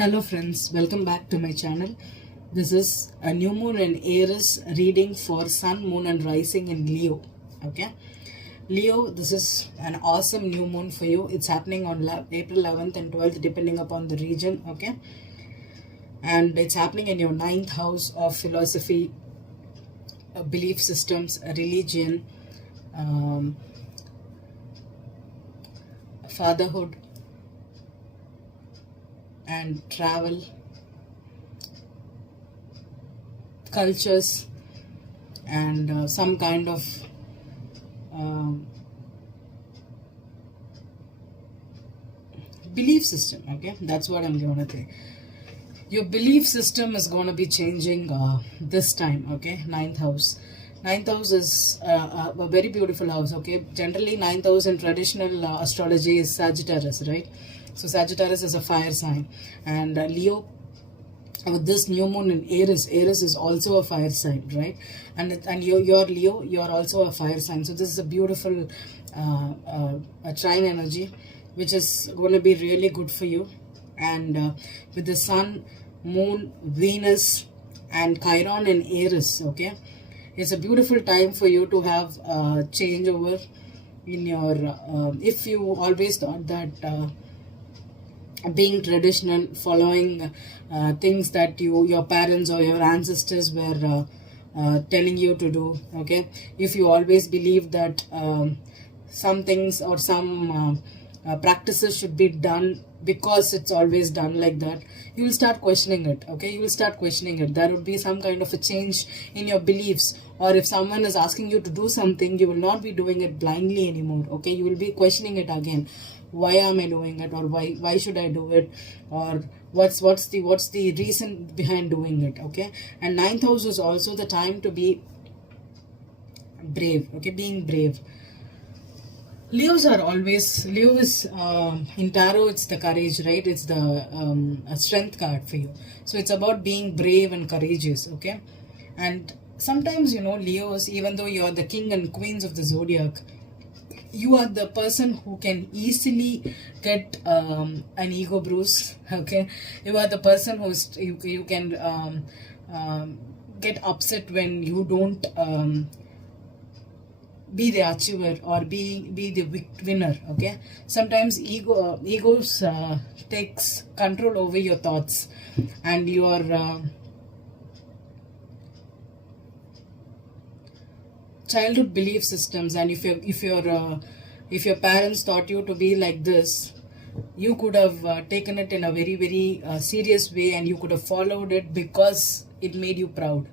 Hello friends, welcome back to my channel. This is a new moon in Aries reading for sun, moon and rising in Leo. Okay, Leo, this is an awesome new moon for you. It's happening on April 11th and 12th depending upon the region. Okay, and it's happening in your ninth house of philosophy, belief systems, religion, um, fatherhood and travel, cultures, and some kind of um, belief system. Okay, that's what I'm going to say. Your belief system is going to be changing this time. Okay, ninth house is a very beautiful house. Okay, generally ninth house in traditional astrology is Sagittarius, right? So Sagittarius is a fire sign, and Leo, with this new moon in Aries is also a fire sign, right? And you're Leo, you're also a fire sign. So this is a beautiful a trine energy, which is going to be really good for you. And with the sun, moon, Venus, and Chiron in Aries, okay, it's a beautiful time for you to have changeover in your. If you always thought that. Being traditional, following things that your parents or your ancestors were telling you to do, okay, if you always believe that some things or some practices should be done because it's always done like that, you will start questioning it. Okay, you will start questioning it. There would be some kind of a change in your beliefs, or if someone is asking you to do something, you will not be doing it blindly anymore. Okay, you will be questioning it again. Why am I doing it, or why should I do it, or what's the reason behind doing it? Okay, and ninth house is also the time to be brave. Okay, being brave. Leo is in tarot, it's the courage, right? It's the a strength card for you. So it's about being brave and courageous. Okay, and sometimes Leos, even though you're the king and queens of the zodiac, you are the person who can easily get an ego bruise. Okay, you are the person who's you can get upset when you don't be the achiever or be the winner. Okay, sometimes egos takes control over your thoughts and your childhood belief systems. And if your parents taught you to be like this, you could have taken it in a very very serious way, and you could have followed it because it made you proud.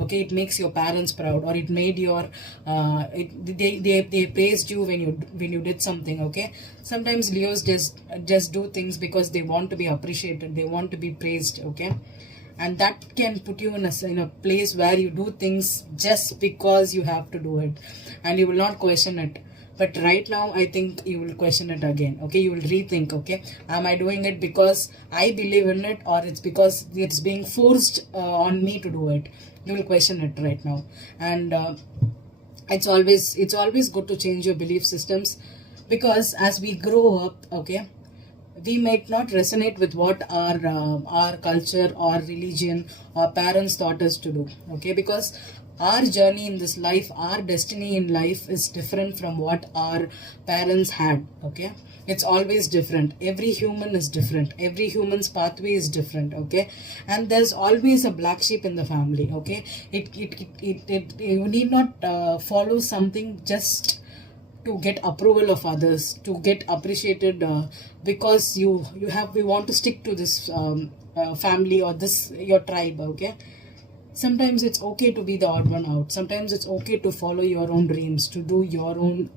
Okay, it makes your parents proud, or it made your they praised you when you did something. Okay, sometimes Leos just do things because they want to be appreciated, they want to be praised. Okay, and that can put you in a place where you do things just because you have to do it, and you will not question it. But right now I think you will question it again. Okay, you will rethink. Okay, am I doing it because I believe in it, or it's because it's being forced on me to do it? You will question it right now. And it's always good to change your belief systems, because as we grow up, okay, we might not resonate with what our culture or religion or parents taught us to do. Okay, because our journey in this life, our destiny in life is different from what our parents had. Okay, it's always different. Every human is different, every human's pathway is different. Okay, and there's always a black sheep in the family. Okay, you need not follow something just to get approval of others, to get appreciated, because we want to stick to this family or this your tribe. Okay, sometimes it's okay to be the odd one out. Sometimes it's okay to follow your own dreams, to do your own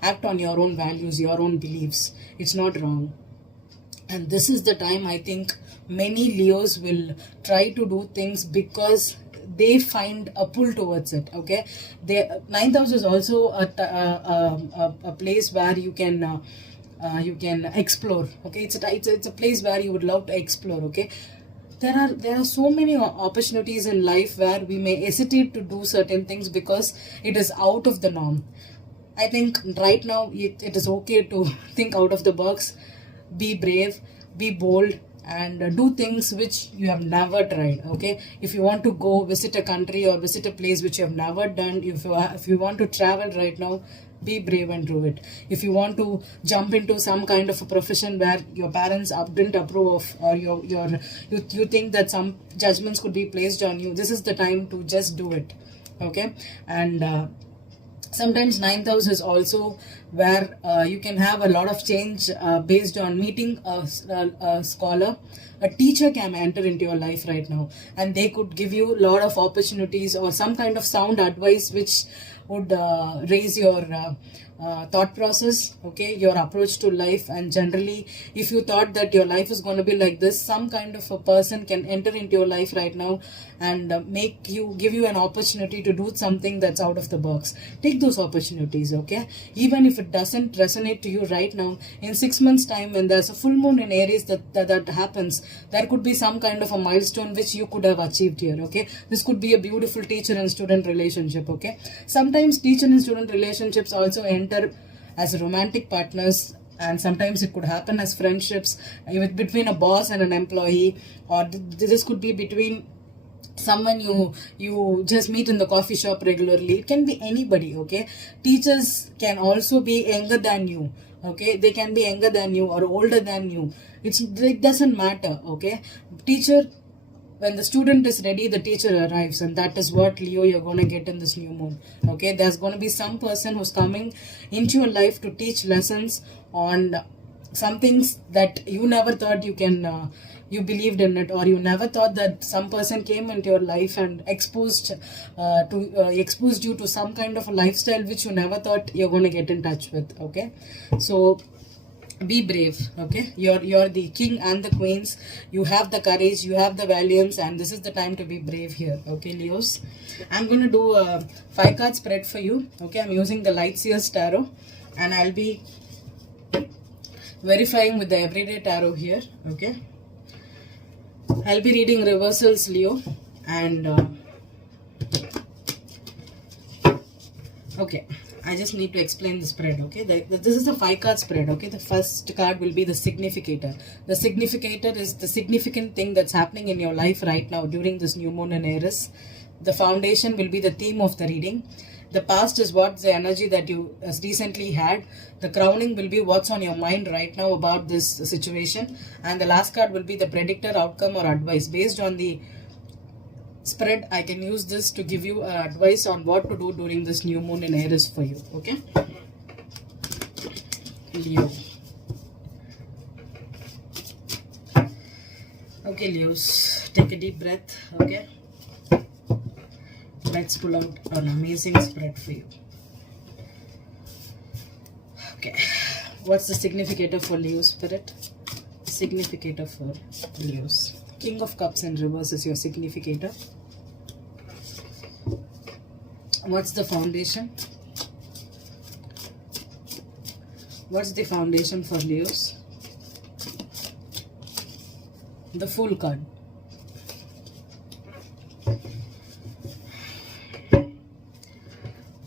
act on your own values, your own beliefs. It's not wrong. And this is the time I think many Leos will try to do things because they find a pull towards it. Okay, ninth house is also a place where you can explore. Okay, it's a place where you would love to explore. Okay, there are so many opportunities in life where we may hesitate to do certain things because it is out of the norm. I think right now it is okay to think out of the box, be brave, be bold, and do things which you have never tried. Okay, if you want to go visit a country or visit a place which you have never done, if you want to travel right now, be brave and do it. If you want to jump into some kind of a profession where your parents didn't approve of, or you think that some judgments could be placed on you, this is the time to just do it. Okay, and sometimes ninth house is also where you can have a lot of change based on meeting a scholar. A teacher can enter into your life right now, and they could give you a lot of opportunities or some kind of sound advice which would raise your thought process, okay, your approach to life. And generally, if you thought that your life is going to be like this, some kind of a person can enter into your life right now and give you an opportunity to do something that's out of the box. Take those opportunities, okay? Even if it doesn't resonate to you right now, in 6 months time, when there's a full moon in Aries that happens, there could be some kind of a milestone which you could have achieved here, okay? This could be a beautiful teacher and student relationship, okay? Sometimes teacher and student relationships also enter as romantic partners, and sometimes it could happen as friendships between a boss and an employee, or this could be between someone you just meet in the coffee shop regularly. It can be anybody, okay? Teachers can also be younger than you, okay? They can be younger than you or older than you. It doesn't matter, okay? Teacher, when the student is ready, the teacher arrives, and that is what, Leo, you're going to get in this new moon. Okay, there's going to be some person who's coming into your life to teach lessons on some things that you never thought you believed in it, or you never thought that some person came into your life and exposed you to some kind of a lifestyle which you never thought you're going to get in touch with. Okay, so be brave, okay? You're the king and the queens. You have the courage, you have the valiance, and this is the time to be brave here, okay, Leos? I'm going to do a 5 card spread for you, okay? I'm using the Light Seers Tarot, and I'll be verifying with the Everyday Tarot here, okay? I'll be reading reversals, Leo, and okay, I just need to explain the spread, okay? This is a 5 card spread, okay? The first card will be the significator. The significator is the significant thing that's happening in your life right now during this new moon in Aries. The foundation will be the theme of the reading. The past is what the energy that you recently had. The crowning will be what's on your mind right now about this situation. And the last card will be the predictor, outcome, or advice. Based on the spread, I can use this to give you advice on what to do during this new moon in Aries for you, okay? Leo. Okay, Leos, take a deep breath, okay? Let's pull out an amazing spread for you. Okay, what's the significator for Leo, Spirit? Significator for Leos. King of Cups in reverse is your significator. What's the foundation? What's the foundation for Leos? The Fool card.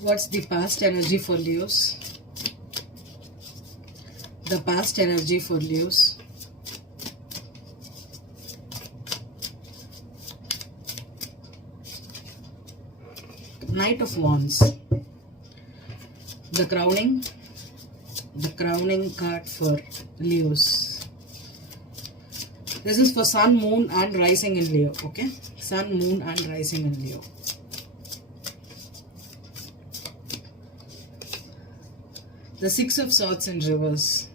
What's the past energy for Leos? The past energy for Leos. Knight of Wands. The crowning card for Leos. This is for Sun, Moon, and Rising in Leo, okay? Sun, Moon, and Rising in Leo. The Six of Swords in reverse.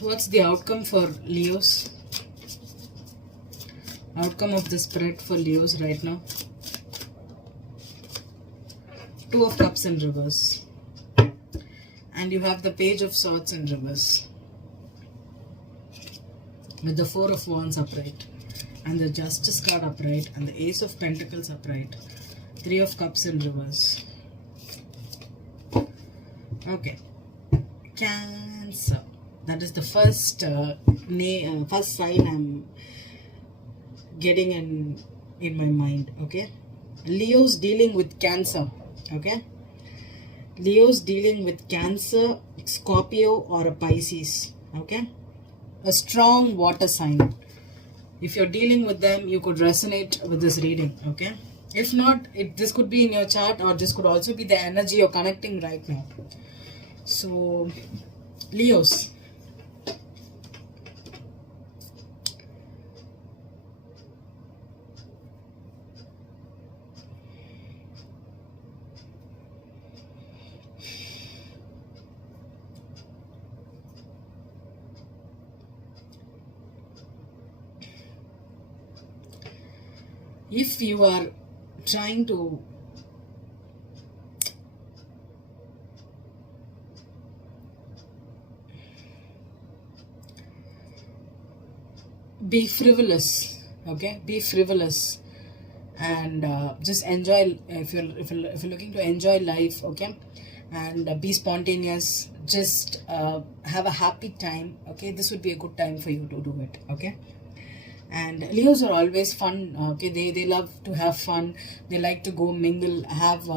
What's the outcome for Leos? Outcome of the spread for Leos right now. Two of Cups in reverse. And you have the Page of Swords in reverse. With the Four of Wands upright. And the Justice card upright. And the Ace of Pentacles upright. Three of Cups in reverse. Okay. Cancer. That is the first first sign I'm getting in in my mind. Okay, Leo's dealing with Cancer. Okay, Leo's dealing with Cancer, Scorpio, or a Pisces. Okay, a strong water sign. If you're dealing with them, you could resonate with this reading. Okay, if not, this could be in your chart, or this could also be the energy you're connecting right now. So, Leos. If you are trying to be frivolous, okay, be frivolous, and just enjoy. If you're looking to enjoy life, okay, and be spontaneous, just have a happy time. Okay, this would be a good time for you to do it. Okay. And Leos are always fun. Okay, they love to have fun. They like to go mingle, have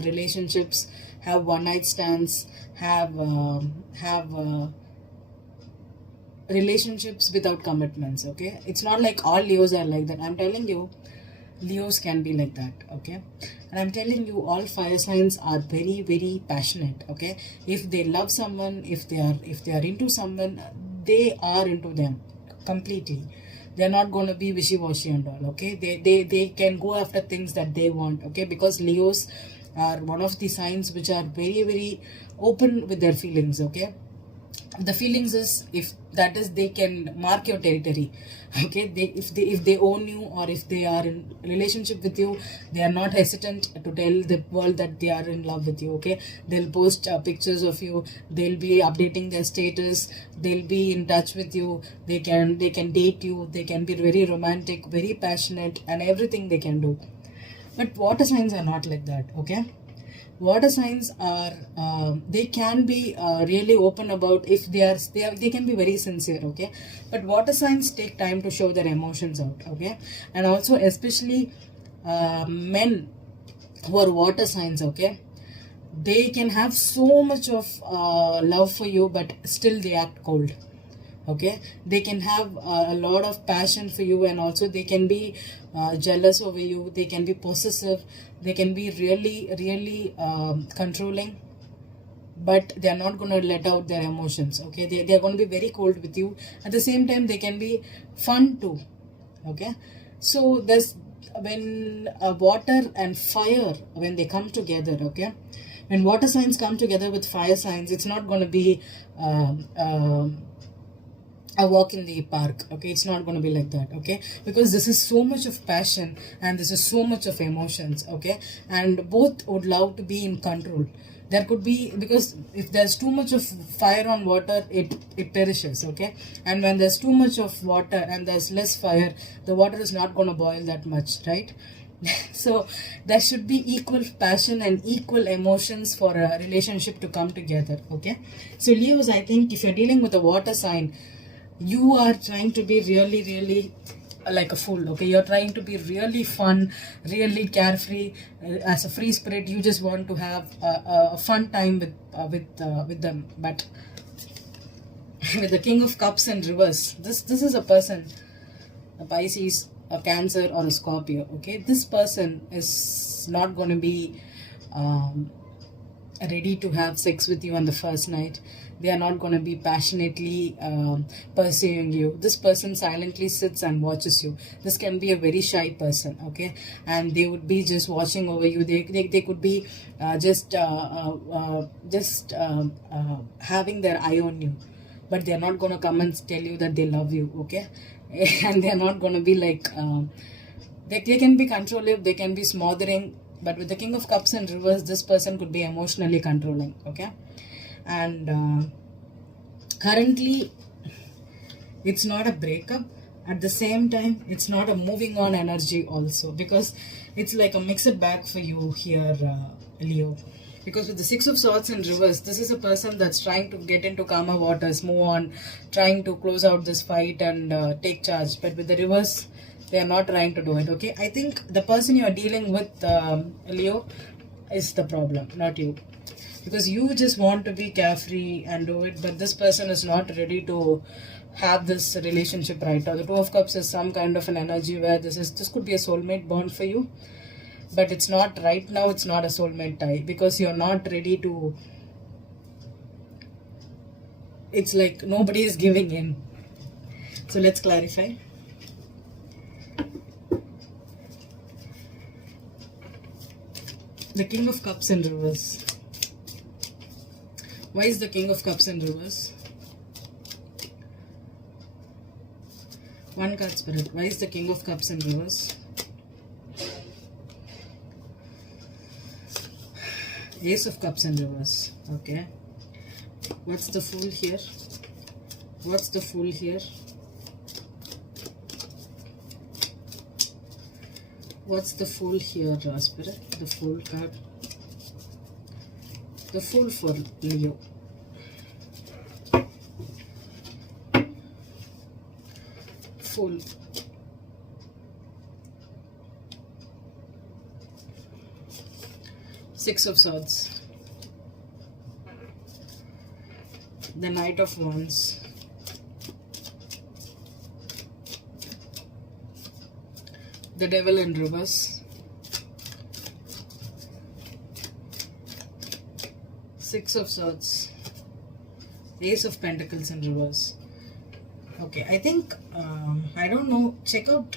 relationships, have one night stands, have relationships without commitments. Okay, it's not like all Leos are like that. I'm telling you, Leos can be like that. Okay, and I'm telling you, all fire signs are very, very passionate. Okay, if they love someone, if they are into someone, they are into them completely. They're not going to be wishy-washy and all. Okay, they can go after things that they want. Okay, because Leos are one of the signs which are very, very open with their feelings. Okay, the feelings is, if that is, they can mark your territory. Okay, if they own you, or if they are in relationship with you, they are not hesitant to tell the world that they are in love with you. Okay, they'll post pictures of you, they'll be updating their status, they'll be in touch with you, they can date you, they can be very romantic, very passionate, and everything they can do. But water signs are not like that. Okay, water signs are they can be really open about, if they can be very sincere. Okay, but water signs take time to show their emotions out. Okay, and also especially men who are water signs. Okay, they can have so much of love for you, but still they act cold. Okay, they can have a lot of passion for you, and also they can be jealous over you, they can be possessive, they can be really, really controlling, but they are not going to let out their emotions. Okay, they are going to be very cold with you. At the same time, they can be fun too. Okay, so there's, when water and fire, when they come together, okay, when water signs come together with fire signs, it's not going to be a walk in the park. Okay, it's not going to be like that. Okay, because this is so much of passion, and this is so much of emotions. Okay, and both would love to be in control. There could be, because if there's too much of fire on water, it perishes. Okay, and when there's too much of water and there's less fire, the water is not going to boil that much, right? So there should be equal passion and equal emotions for a relationship to come together. Okay, so Leos, I think if you're dealing with a water sign, you are trying to be really, really like a fool. Okay, you're trying to be really fun, really carefree. As a free spirit, you just want to have a fun time with them. But with the King of Cups in reverse, this is a person, a Pisces, a Cancer, or a Scorpio. Okay, this person is not going to be ready to have sex with you on the first night. They are not going to be passionately pursuing you. This person silently sits and watches you. This can be a very shy person. Okay, and they would be just watching over you. They could be just having their eye on you, but they are not going to come and tell you that they love you. Okay, and they are not going to be like they can be controlling, they can be smothering. But with the King of Cups in reverse, this person could be emotionally controlling. Okay, and currently it's not a breakup. At the same time, it's not a moving on energy also, because it's like a mixed bag for you here, Leo. Because with the Six of Swords in reverse, this is a person that's trying to get into calmer waters, move on, trying to close out this fight and take charge. But with the reverse, They are not trying to do it. Okay, I think the person you are dealing with, Leo, is the problem, not you. Because you just want to be carefree and do it, but this person is not ready to have this relationship right now. The Two of Cups is some kind of an energy where this could be a soulmate bond for you, but it's not right now. It's not a soulmate tie because you're not ready to. It's like nobody is giving in. So let's clarify. The King of Cups in reverse. Why is the King of Cups in reverse? One card, Spirit. Why is the King of Cups in reverse? Ace of Cups in reverse. Okay. What's the Fool here? What's the Fool here? What's the Fool here, Spirit? The Fool card. The Fool for Leo. Fool. Six of Swords. The Knight of Wands. The Devil in reverse. Six of Swords. Ace of Pentacles in reverse. Okay, I think, I don't know, check out,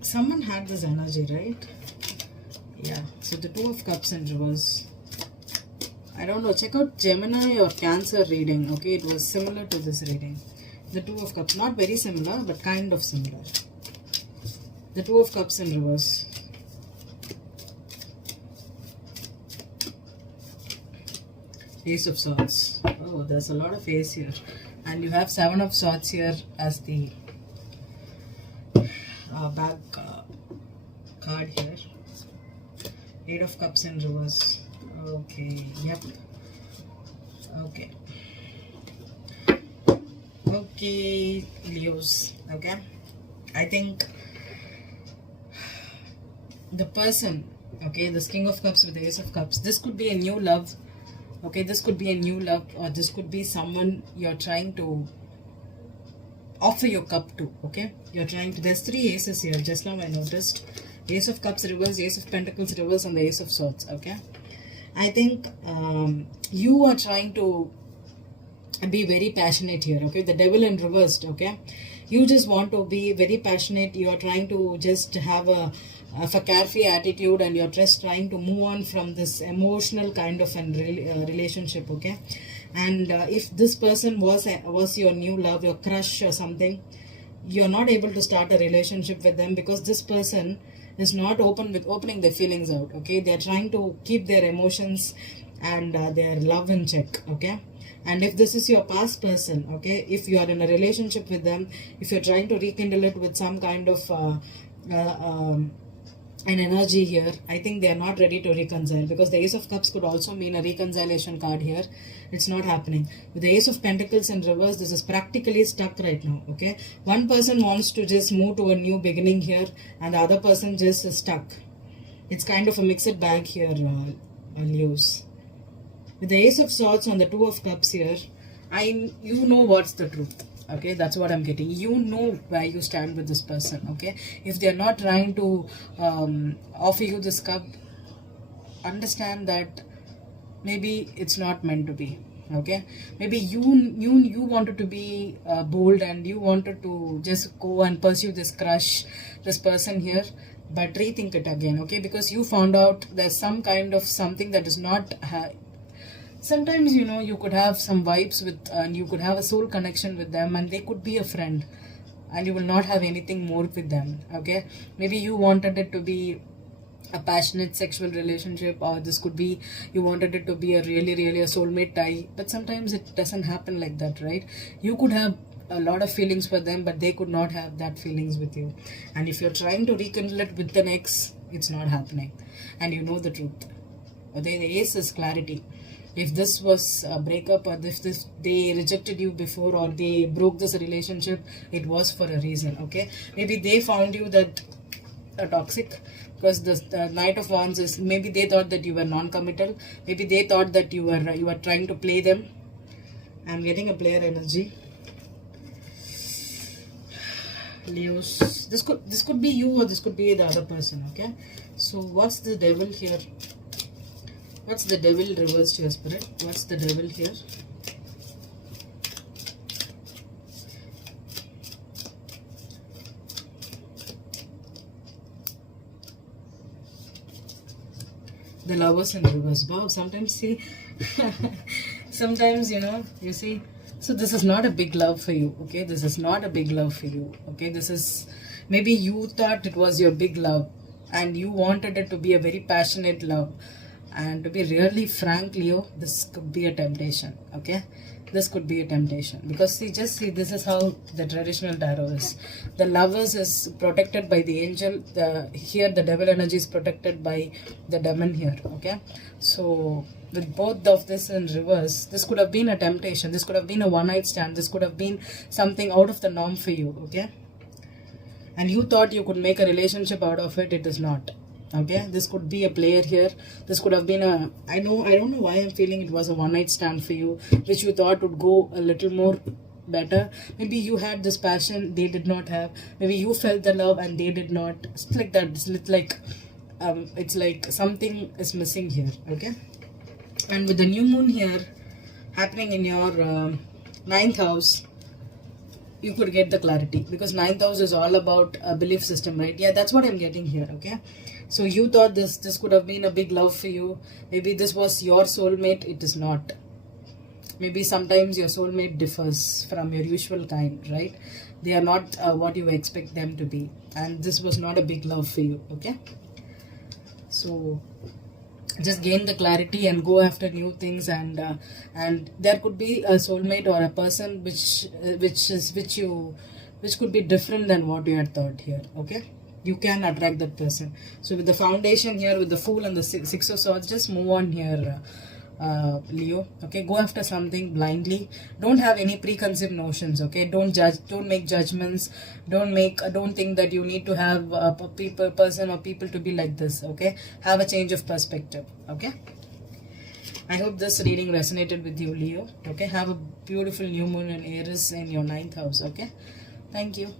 someone had this energy, right? Yeah, so the Two of Cups in reverse. I don't know, check out Gemini or Cancer reading, okay? It was similar to this reading. The Two of Cups, not very similar, but kind of similar. The Two of Cups in reverse. Ace of Swords. Oh, there's a lot of Ace here. And you have Seven of Swords here as the back card here. Eight of Cups in reverse. Okay, yep. Okay. Okay, Leos. Okay. I think the person, okay, this King of Cups with the Ace of Cups, this could be a new love. Okay, this could be a new love, or this could be someone you're trying to offer your cup to. Okay, you're trying to, there's three aces here, just now I noticed. Ace of Cups reverse, Ace of Pentacles reverse, and the Ace of Swords. Okay, I think you are trying to be very passionate here. Okay, the Devil in reversed. Okay, you just want to be very passionate. You are trying to just have a carefree attitude, and you're just trying to move on from this emotional kind of an relationship. Okay, and if this person was your new love, your crush or something, you're not able to start a relationship with them because this person is not opening their feelings out. Okay, they're trying to keep their emotions and their love in check. Okay, and if this is your past person, okay, if you are in a relationship with them, if you're trying to rekindle it with some kind of an energy here, I think they are not ready to reconcile, because the Ace of Cups could also mean a reconciliation card here. It's not happening. With the Ace of Pentacles in reverse, this is practically stuck right now. Okay, one person wants to just move to a new beginning here, and the other person just is stuck. It's kind of a mixed bag here, Leos. With the Ace of Swords on the Two of Cups here, you know what's the truth. Okay, that's what I'm getting. You know where you stand with this person. Okay, if they're not trying to offer you this cup, understand that maybe it's not meant to be. Okay, maybe you wanted to be bold, and you wanted to just go and pursue this crush, this person here, but rethink it again. Okay, because you found out there's some kind of something that is not sometimes, you know, you could have some vibes with, and you could have a soul connection with them, and they could be a friend, and you will not have anything more with them. Okay, maybe you wanted it to be a passionate sexual relationship, or this could be you wanted it to be a really a soulmate tie, but sometimes it doesn't happen like that, right? You could have a lot of feelings for them, but they could not have that feelings with you. And if you're trying to rekindle it with the next, it's not happening, and you know the truth. The Ace is clarity. If this was a breakup, or if this they rejected you before, or they broke this relationship, it was for a reason. Okay, maybe they found you that toxic, because the Knight of Wands is, maybe they thought that you were non-committal, maybe they thought that you were trying to play them. I'm getting a player energy. Leos, this could be you, or this could be the other person. Okay, so what's the devil here? What's the devil reversed here, Spirit? What's the devil here? The Lovers in reverse. Wow, sometimes see, sometimes, you see, so this is not a big love for you, okay? This is not a big love for you, okay? This is, maybe you thought it was your big love, and you wanted it to be a very passionate love. And to be really frank, Leo, this could be a temptation, okay? This could be a temptation, because just see, this is how the traditional tarot is. The Lovers is protected by the angel. Here the devil energy is protected by the demon here, okay? So with both of this in reverse, this could have been a temptation. This could have been a one-night stand. This could have been something out of the norm for you, okay? And you thought you could make a relationship out of it. It is not. Okay, this could be a player here. This could have been a, I don't know why I'm feeling it was a one night stand for you, which you thought would go a little more better. Maybe you had this passion, they did not have. Maybe you felt the love and they did not. It's like that. It's like something is missing here. Okay, and with the new moon here happening in your ninth house, you could get the clarity, because ninth house is all about a belief system, right? Yeah, that's what I'm getting here. Okay, so you thought this could have been a big love for you. Maybe this was your soulmate. It is not. Maybe sometimes your soulmate differs from your usual kind, right? They are not what you expect them to be, and this was not a big love for you. Okay, so just gain the clarity and go after new things, and there could be a soulmate or a person which could be different than what you had thought here. Okay, you can attract that person. So with the foundation here, with the Fool and the Six of Swords, just move on here, Leo. Okay, go after something blindly. Don't have any preconceived notions. Okay, don't judge, don't make judgments, don't think that you need to have a person or people to be like this. Okay, have a change of perspective. Okay, I hope this reading resonated with you, Leo. Okay, have a beautiful new moon in Aries in your ninth house. Okay, thank you.